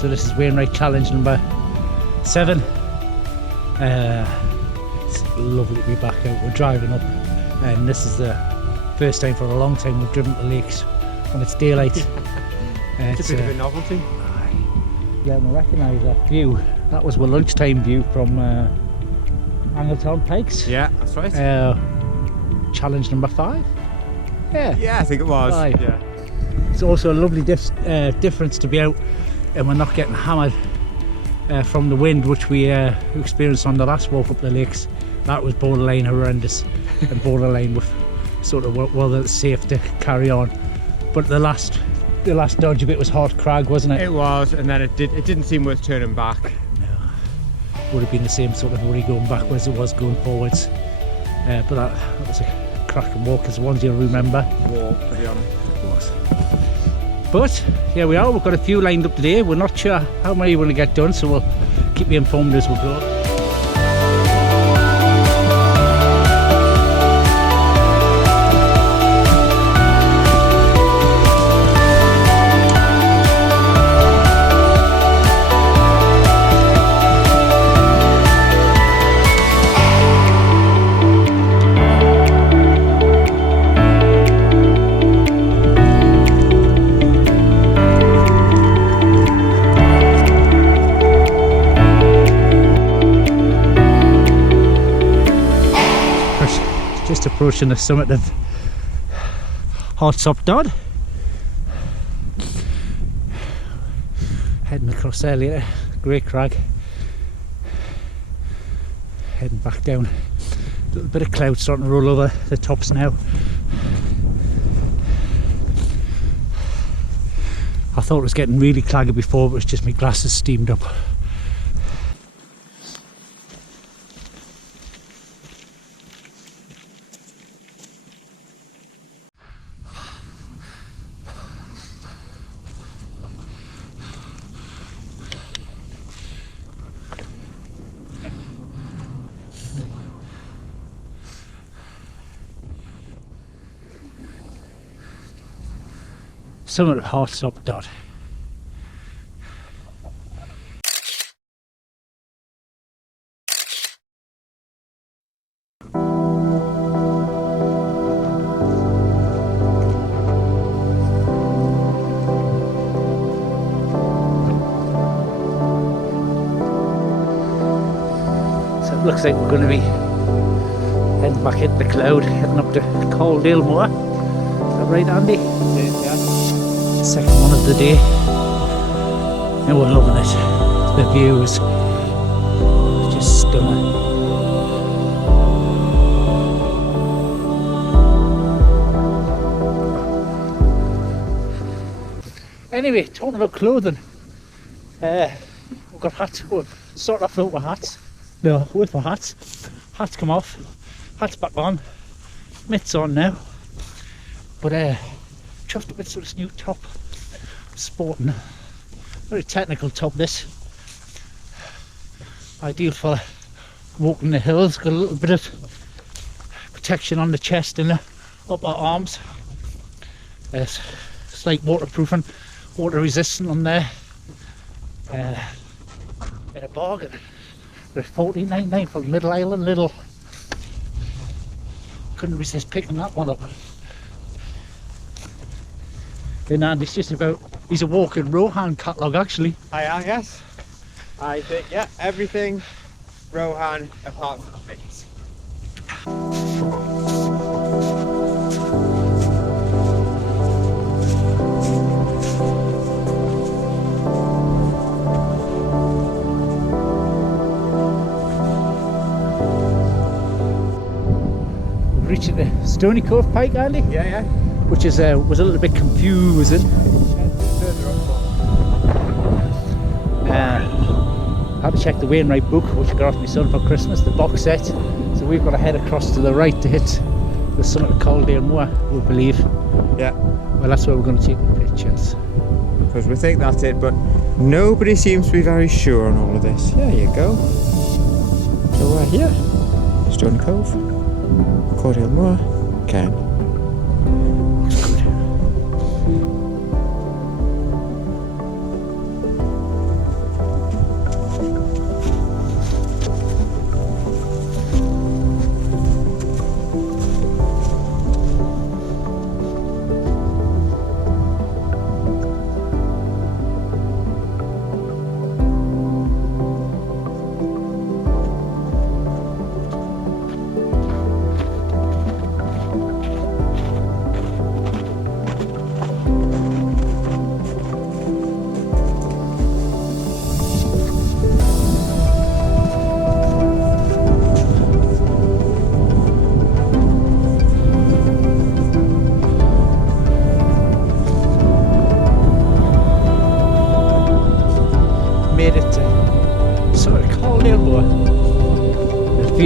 So this is Wainwright challenge number 7. It's lovely to be back out. We're driving up, and this is the first time for a long time we've driven to lakes when it's daylight. It's a bit of a novelty. Yeah, I recognise that view. That was our lunchtime view from Angletown Pikes. Yeah, that's right. Challenge number 5. Yeah, I think it was. 5. Yeah. It's also a lovely difference to be out and we're not getting hammered from the wind, which we experienced on the last walk up the lakes. That was borderline horrendous and borderline with sort of whether it's safe to carry on. But the last dodgy bit was Hart Crag, wasn't it? It was, and then it didn't seem worth turning back. No, would have been the same sort of worry going backwards as it was going forwards. But that was a cracking walk, as the ones you'll remember. Walk, to be honest. It was. But here we are, we've got a few lined up today. We're not sure how many we're going to get done, so we'll keep you informed as we go. Just approaching the summit of Hartsop Dodd. Heading across there later, great crag. Heading back down. A little bit of cloud starting to roll over the tops now. I thought it was getting really claggy before, but it's just my glasses steamed up. Summit of Hartsop Dodd. So it looks like we're going to be heading back into the cloud, heading up to Caudale Moor. Is that right, Andy? Yeah. Second one of the day, and we're loving it. The views just stunning. Anyway, talking about clothing, we've got hats. We'll start off with hats. No, with my hats. Hats come off, hats back on, mitts on now. But chuffed with sort of new top, sporting, very technical top this, ideal for walking the hills, got a little bit of protection on the chest and the upper arms, slight waterproofing, water resistant on there, in a bargain, for $14.99 from Middle Island Little, couldn't resist picking that one up. And it's just about, he's a walking Rohan catalogue actually. I am, yes. I think, yeah, everything Rohan apart from the face. We've reached the Stony Cove Pike, Andy? Yeah. Which is was a little bit confusing. Had to check the Wainwright book, which I got off my son for Christmas, the box set. So we've got to head across to the right to hit the summit of Caudale Moor, we believe. Yeah. Well, that's where we're going to take the pictures. Because we think that's it, but nobody seems to be very sure on all of this. There you go. So we're here, Stony Cove, Caudale Moor, Cairn.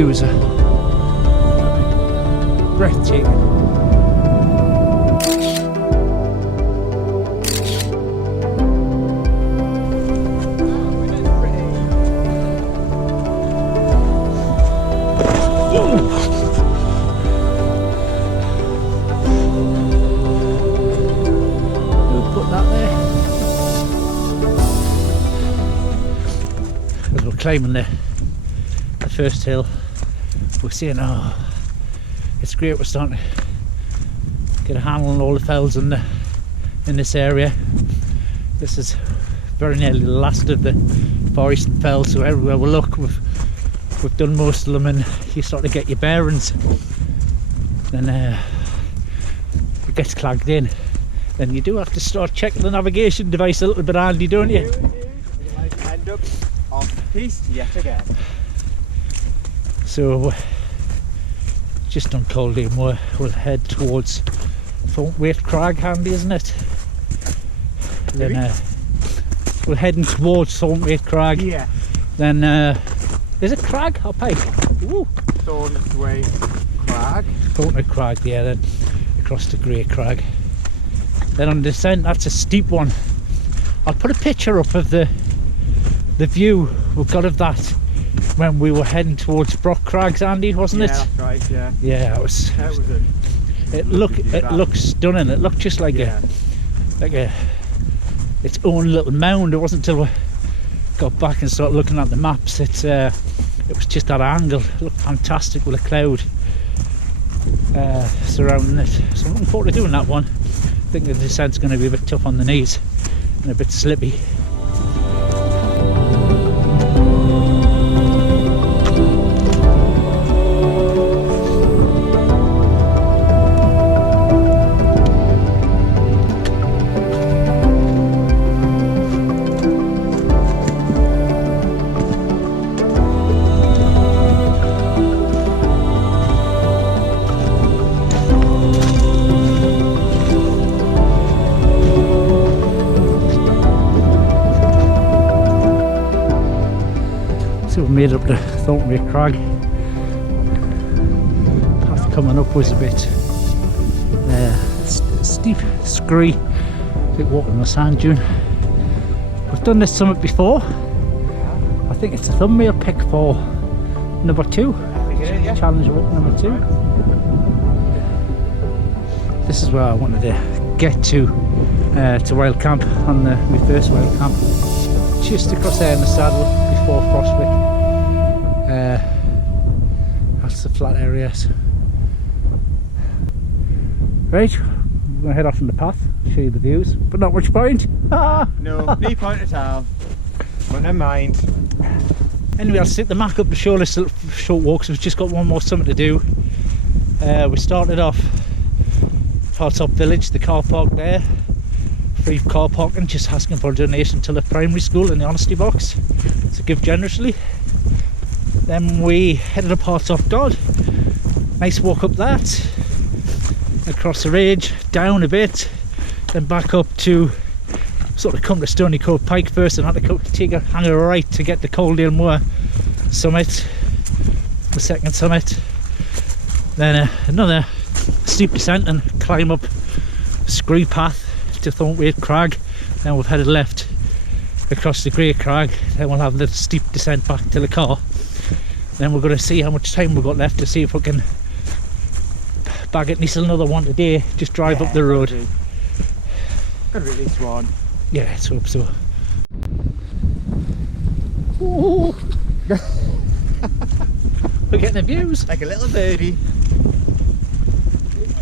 views are breathtaking. Climbing the first hill, we're saying, oh, it's great, we're starting to get a handle on all the fells in this area. This is very nearly the last of the Far Eastern fells, so everywhere we look we've done most of them, and you start to get your bearings. Then it gets clagged in, then you do have to start checking the navigation device a little bit handy, don't you? You might end up off the piste yet again. So just on Caudale Moor, we'll head towards Wainwrights Crag, handy, isn't it? Maybe. Then we're heading towards Wainwrights Crag. Yeah. Then is it Crag or Pike? Ooh. Wainwrights Crag. Wainwrights Crag, yeah, then across the Great Crag. Then on the descent, that's a steep one. I'll put a picture up of the view we got of that when we were heading towards Brock Crags, Andy, wasn't it? Yeah, that's right, yeah. Yeah, it was it looked stunning. It looked just like its own little mound. It wasn't until we got back and started looking at the maps, it was just that angle. It looked fantastic with a cloud surrounding it. So I'm looking forward to doing that one. I think the descent's going to be a bit tough on the knees and a bit slippy. Made up the Wainwrights Crag. Path coming up was a bit steep, scree, like walking on a sand dune. We've done this summit before. I think it's a thumbnail pick for number 2. Challenge walk number 2. This is where I wanted to get to wild camp on my first wild camp. Just across there in the saddle before Frostwick. That's the flat areas. Right, we're going to head off on the path, show you the views, but not much point. No, no point at all. But never mind. Anyway, I'll stick the map up to show this little short walk, so we've just got one more summit to do. We started off Hartsop village, the car park there. Free car parking, just asking for a donation to the primary school in the honesty box, so give generously. Then we headed up Hartsop Dodd, nice walk up that, across the ridge, down a bit, then back up to sort of come to Stony Cove Pike first, and had to take a hang right to get to Caudale Moor summit, the second summit. Then another steep descent and climb up scree path to Wainwrights Crag. Then we've headed left across the Great Crag, then we'll have the steep descent back to the car. Then we're going to see how much time we've got left to see if we can bag at least another one today, just drive up the road. Gotta be at least one. Yeah, let's hope so. Ooh. We're getting the views. Like a little birdie.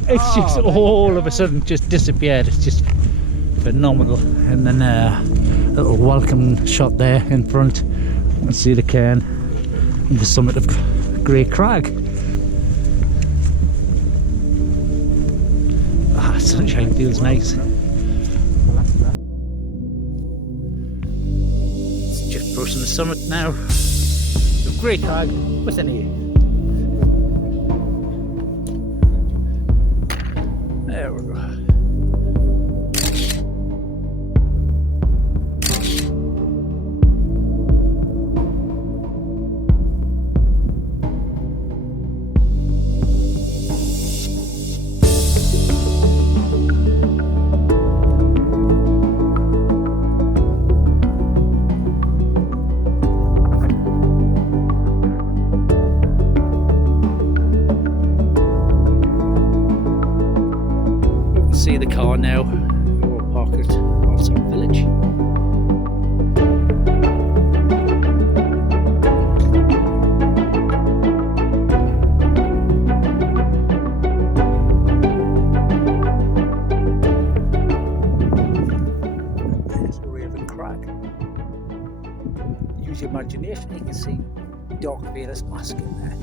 It's just all of a sudden just disappeared. It's just phenomenal. And then a little welcome shot there in front. You can see the cairn and the summit of Great Crag. Ah, sunshine feels nice. It's just approaching the summit now of Great Crag with an E. There we go. see the car now. We'll park at Hartsop Village. There's Raven Crag. Use your imagination, you can see Dark Vader's mask in there.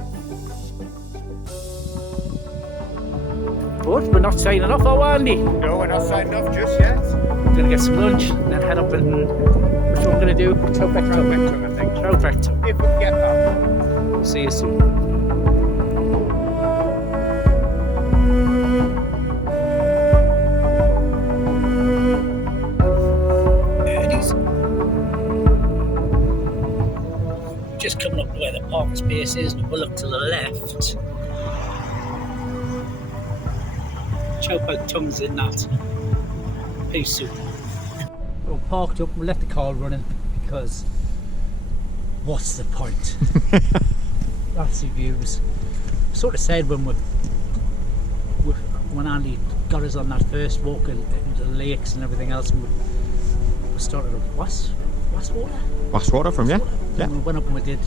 But we're not signing off, are we, Andy? No, we're not signing off just yet. We're going to get some lunch, then head up and which one we're going to do? Troutbeck Tongue, I think. Troutbeck Tongue. If we can get that. We'll see you soon. Just coming up where the parking space is, we'll look to the left. Troutbeck Tongue's in that piece soon. We're parked up, we left the car running because what's the point? That's the views. Sort of said when Andy got us on that first walk into the lakes and everything else, we started at Westwater. Westwater from yeah. And we went up and we did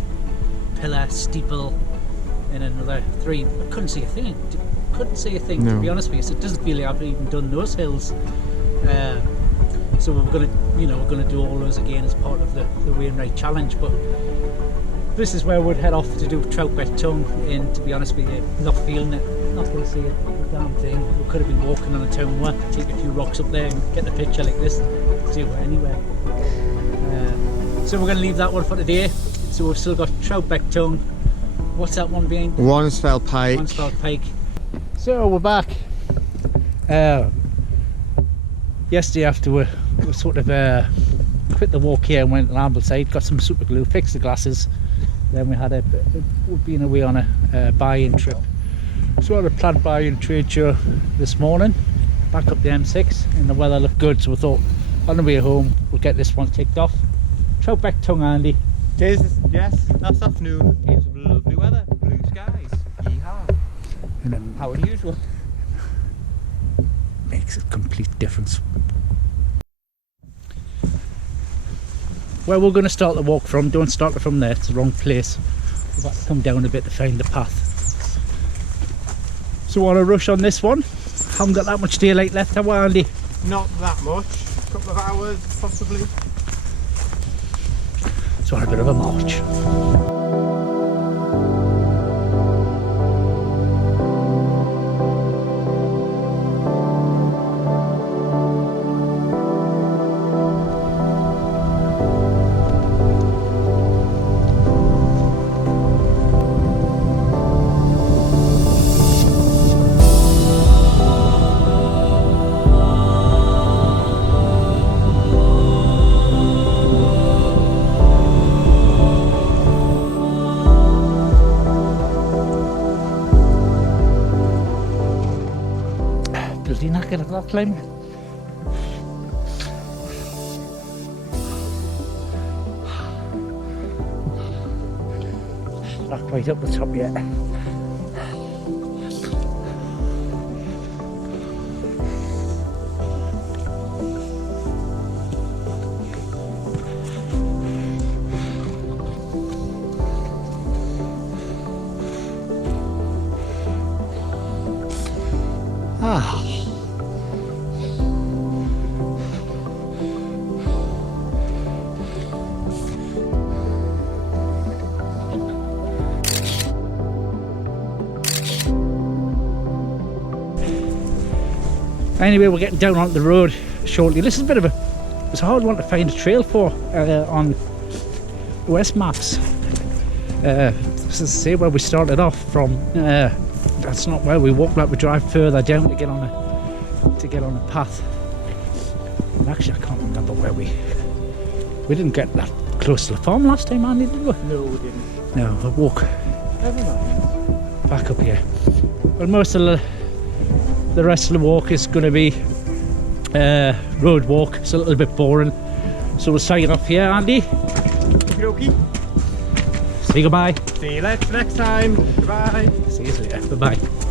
Pillar, Steeple, and another 3. I couldn't see a thing. No. To be honest with you. So it doesn't feel like I've even done those hills. So we're gonna do all those again as part of the Wainwright challenge. But this is where we'd head off to do Troutbeck Tongue. And to be honest with you, not feeling it. Not going to see a damn thing. We could have been walking on a town walk, take a few rocks up there and get the picture like this. See it anywhere. So we're going to leave that one for today. So we've still got Troutbeck Tongue. What's that one behind? Wansfeld Pike. Wansfeld Pike. So we're back. Yesterday after we sort of quit the walk here and went to Ambleside, got some super glue, fixed the glasses. Then we had we've been away on a buy-in trip. So we had a plant buy-in trade show this morning. Back up the M6 and the weather looked good, so we thought on the way home we'll get this one ticked off. Troutbeck Tongue, Andy. Yes, last afternoon came some lovely weather, blue skies. Yeehaw. And then How unusual. makes a complete difference. Where we're going to start the walk from, don't start it from there, it's the wrong place. We've got to come down a bit to find the path. So on a rush on this one. Haven't got that much daylight left, have we, Andy? Not that much. A couple of hours, possibly. So on a bit of a march. Bloody knackered at that climb. Not quite up the top yet. Ah. Anyway, we're getting down onto the road shortly. This is a bit of it's a hard one to find a trail for on West Maps. This is say where we started off from. That's not where we walk. Like we drive further down to get on a path. And actually, I can't remember where we didn't get that close to the farm last time, Andy, did we? No, we didn't. No, we'll walk Never mind. back up here. Well, most of the rest of the walk is going to be road walk. It's a little bit boring, so we'll sign off here, Andy. Okie dokie. Say goodbye. See you next time. Goodbye. See you later. Bye bye.